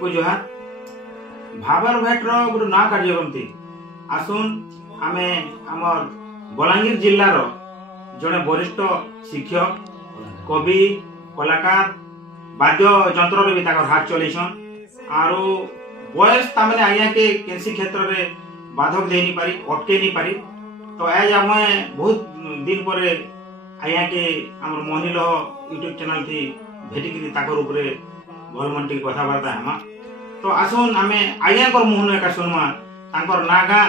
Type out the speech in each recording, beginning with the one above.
सबको जोहार भाबर भेट्र गोटे ना कार्यक्रम आसुन आमे आमर बलांगीर जिल्लार जड़े वरिष्ठ शिक्षक कवि कलाकार वाद्य यंत्र भी हाथ चलैछन आरो बयस तामने आज्ञा के केंसी क्षेत्र रे बाधक दे नहीं पारी अटके नहीं पारी तो आज आम बहुत दिन पर आज्ञा के आमर मोहनील यूट्यूब चैनल थी भेटिकी ताकर उपरे भल मन टी कथबार्ता हेमा तो आसुन आमे आज्ञा मुहन एका सुनमा तांकर ना गाँ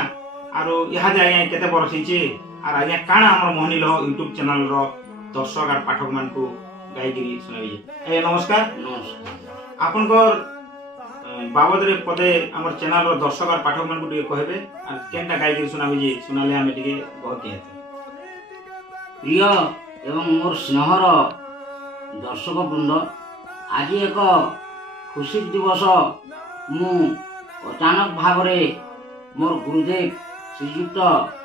आरो इहादे आज्ञा केते बरसीची आर आज्ञा काना हमर मोहनील यूट्यूब चैनल रो दर्शक आर पाठक मान को गाइगिरी सुनाबी। ए नमस्कार नमस्कार आपनकर बाबद रे पदे हमर चैनल रो दर्शक आर पाठक मान को टिके कहबे आर केनटा गाइगिरी सुनाबी जी सुनाले हमें टिके बहुत हेते प्रिय एवं मोर स्नेहर दर्शक वृंद आज एक खुशी दिवस मु अचानक भाव मोर गुरुदेव श्रीयुक्त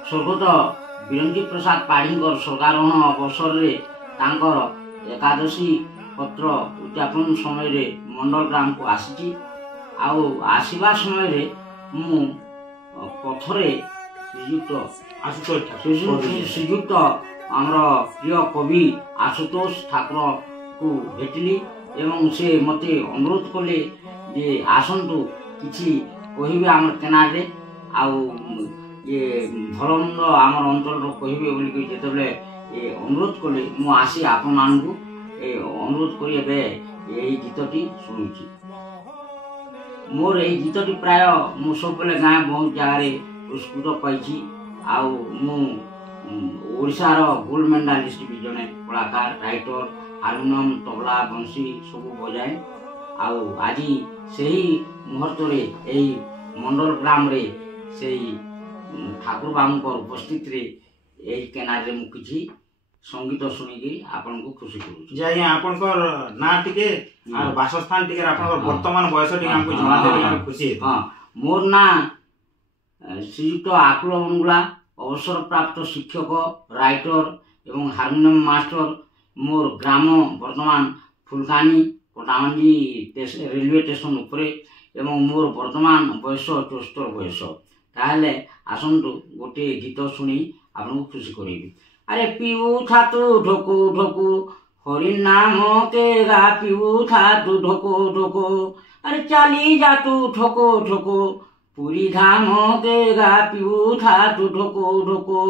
स्वर्गत बीरंजित प्रसाद पाढ़ीकर स्वर्गारोहण अवसर में तांकर एकादशी पत्र उद्यापन समय रे मंडल ग्राम को आसी आसवा समय मु पथरे श्रीयुक्त आमर प्रिय कवि आशुतोष ठाकुर को भेटली एवं से मते अनुरोध कले जे आसंतु किछि कहिबे आमर केनार रे आउ ये भलमंद आमर अंचल रो कहिबे बोली कि जेतबले ए अनुरोध कले मु आसी आपन मानकु ए अनुरोध करी एबे एई गीतटी सुनुची। मोर एई गीतटी प्राय मु सबले गाय बहुत जगह रे पुरस्कृत पाइछि आउ मु ओडिसा रो गोल्ड मेडलिस्ट भी जने कलाकार राइटर हारमोनियम तबला बंसी सब बजाए आउ आज सही मुहूर्त रे एई मंडल ग्राम रे सही ठाकुर बाबू उपस्थित रे एई केनार रे मु किछि संगीत सुनिकी आपन को खुशी करू जे आपन कर ना टिके आ वासस्थान टिके आपन कर वर्तमान बयस टिके हमको जणा देबे हम खुशी है। हां मोर ना श्रीयुक्त आकुल मंगला अवसर प्राप्त शिक्षक राइटर एवं हारमोनियम मास्टर मोर ग्राम वर्तमान फुलकानी कोटामंडी रेलवे स्टेशन उपरे एवं मोर वर्तमान बयस 74 बयस ताहले आसंतु गोटे गीत सुनी आपन को खुशी करेबी। अरे पीऊ था तू ढोको ढोको हरि नाम के गा पीऊ था तू ढोको ढोको अरे चली जा तू ठोको ठोको पूरी धाम के गा पीऊ था तू ढोको ढोको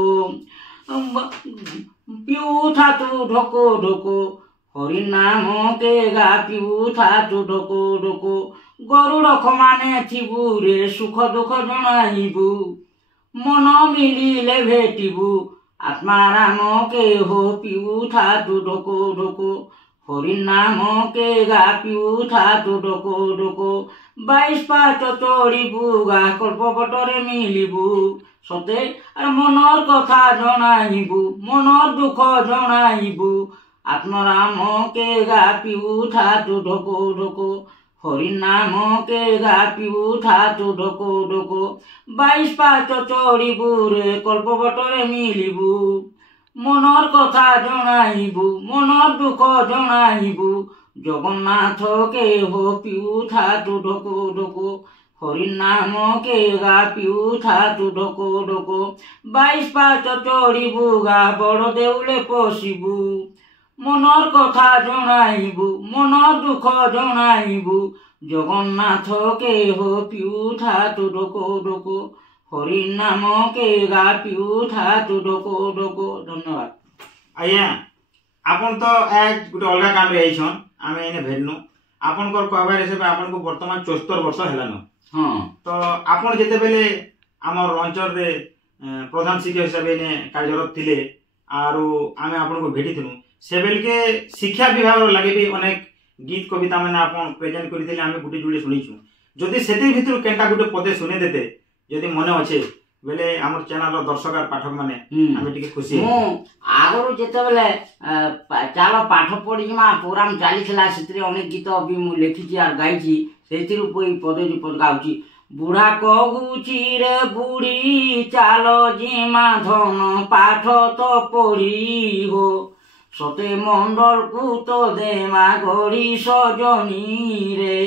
पीऊ था तू ढोको ढोको हरि नाम के गा पीऊ था तू ढोको ढोको गरुड़ खमाने थिबु रे सुख दुख जणाइबु मन मिलिले भेटिबु आत्मा राम के हो पीऊ था तू ढोको ढोको हरि नाम के गा पीऊ था तू ढोको ढोको 22 पाच चोड़ीबु गा कल्प बटरे मिलिबु सते अरे मनर कथा जणाइबु मनर दुख जणाइबु आत्मा राम के गा पीऊ था तू ढोको ढोको हरि नाम के गा पीऊ था तू ढोको ढोको 22 पाच चोड़ीबु रे कल्प बटरे मिलिबु मनर कथा जणाइबु मनर दुख जणाइबु जगन्नाथ के हो पीऊ था तू ढोको ढोको हरि नाम के गा पीऊ था तू ढोको ढोको 22 पाच चोड़ीबु गा बड़ देउले पशिबु मनर कथा जणाइबु मनर दुख जणाइबु जगन्नाथ के हो पीऊ था तू ढोको ढोको हरि नाम के गा पीऊ था तू ढोको ढोको। धन्यवाद। आज्ञा आपन तो आज गुटे अलगा काम रे आइछन आमे एने भेटनु आपन कर कहबार हिसाब आपन को वर्तमान 74 वर्ष हेलान। हां तो आपन जेते बेले हमर अंचल रे प्रधान शिक्षक हिसाब एने कार्यरत थिले आरो आमे आपन को भेटिथनु से बेल के शिक्षा विभाग लगे भी अनेक गीत कविता मैंने आपन प्रेजेंट करथिले आमे गुटी जुडी सुनिछु जदि सेति भितर केनटा गुटे पदे सुने देते जदि मने अछि बेले हमर चैनल रो दर्शक आर पाठक माने आमे टिके खुशी मु आगरो जेते बेले चालो पाठ पढी मा प्रोग्राम चालिथिला सेतरे अनेक गीत भी मु लेखिछि आर गाइछि सेतिरु कोई पदे जी पद गाउछि बुढ़ा कहूची रे बुढ़ी चालो जिमा धन पाठ तो पढ़ी हो सते मंडल को तो देमा गरी सजनी रे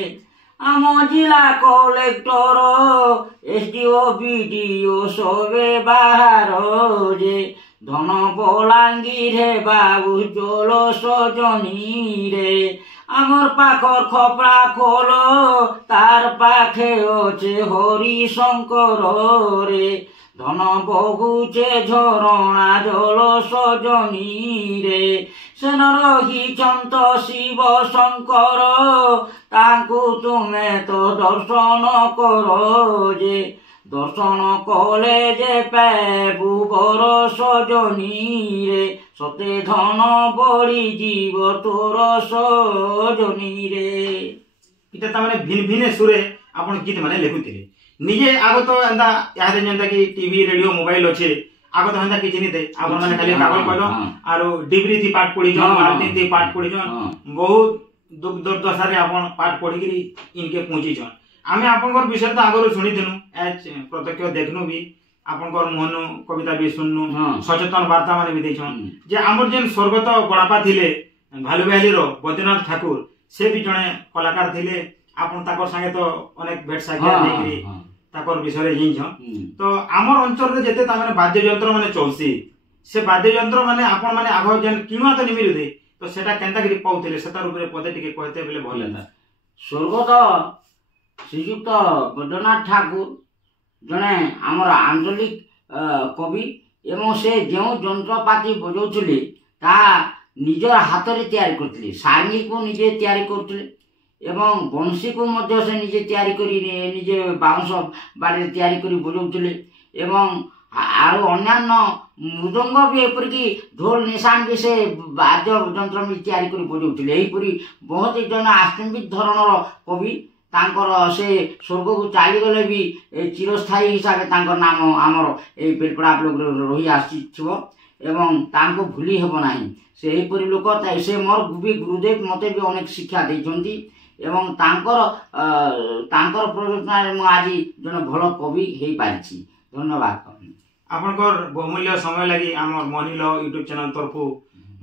आम जिला कलेक्टर एसडीओ बीडीओ सबे बाहर जे धन बलांगीर बाबू जल सजनी रे आमर पाखर खपड़ा खोल तार पाखे अछे हरिशंकर रे धन बहुचे झरणा जल सजनी रे सेन रहिचंत शिव शंकर तांकु तुमे तो दर्शन कर जे दर्शन कले जे पाबु बर सजनी रे सते धन बड़ी जीव तोर सजनी रे। इटा तमाने भिन्न भिन्न सुरे आपण गीत माने लिखुथिले निजे आगो तो एंदा यादे जेंदा कि टीवी रेडियो मोबाइल अच्छे आगो तो एंदा किछि निते आपण माने खाली कागज पढो आरो डिग्री थी पाठ पढी जन मार्टिन थी पाठ पढी जन बहुत दुख दुर्दशा रे आपण पाठ पढी करी इनके पहुंची जन आमे आपनकर विषय तो आगरो सुनी दिनु एच प्रत्यक्ष देखनु भी आपनकर मोहन कविता भी सुननु सचेतन वार्ता माने भी देछन जे हमर जेन स्वर्गत बड़ापा थिले भालुबेली रो बद्रीनाथ ठाकुर से भी जने कलाकार थिले आपन ताकर संगे तो अनेक भेट साक्षात देखरी ताकर विषय जिन तो आमर अंचल रे जेते तामाने वाद्य यंत्र माने चलसी से वाद्य यंत्र माने आपन माने आगो जेन किणुआ तो निमिरु दे तो सेटा केनता करी पाउथिले सेतार ऊपर पदे टिके कहते बेले भल था। स्वर्गत श्रीयुक्त बद्रीनाथ ठाकुर जने आमर आंचलिक कवि एवं से जो यंत्रपाति बजाउथिले ता निजर हाथ रे तैयारी करथिले सारंगी को निजे तैयारी करथिले एवं बंशी को मध्य से निजे तैयारी करी निजे बाउंस बाड़ी तैयारी करी बजाउथिले एवं आरो अन्यान्य मृदंग भी एपरिकी ढोल निशान भी से वाद्य यंत्र भी तैयारी करी बजाउथिले एहीपरि बहुत जन आस्तंबिक धरणर कवि तांकर से स्वर्ग को चली गले भी चिरस्थायी हिसाब से तांकर नाम आमर ए बेलपड़ा ब्लॉक रही आसीथिबो एवं तांको भूली हेबो नाही से एहीपरि लोक से मोर गुरुदेव मते भी अनेक शिक्षा देइछंती एवं तांकर प्रयोजना रे आज जन भल कवि हेई पारिछि। धन्यवाद आपनकर बहुमूल्य समय लगी आमर मनिल यूट्यूब चैनल तरफु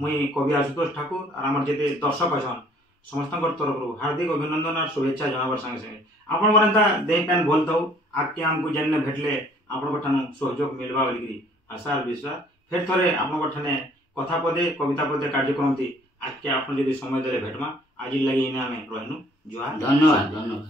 मुई कवि आशुतोष ठाकुर और आमर जेते दर्शक अछन समस्त तरफ हार्दिक अभिनंदन और शुभेच्छा जनावर संगे संगे आपण मरंता देह पैन भल थाउ आके हमको जन्ने भेटले आपण ठानु सहयोग मिलबा बोली आशा और विश्वास फिर थरे आपण ठाने कथा पदे कविता पदे कार्यक्रम थी आके आपण यदि समय देले भेटमा आज लगी इने हमें रहनु जोहार धन्यवाद धन्यवाद।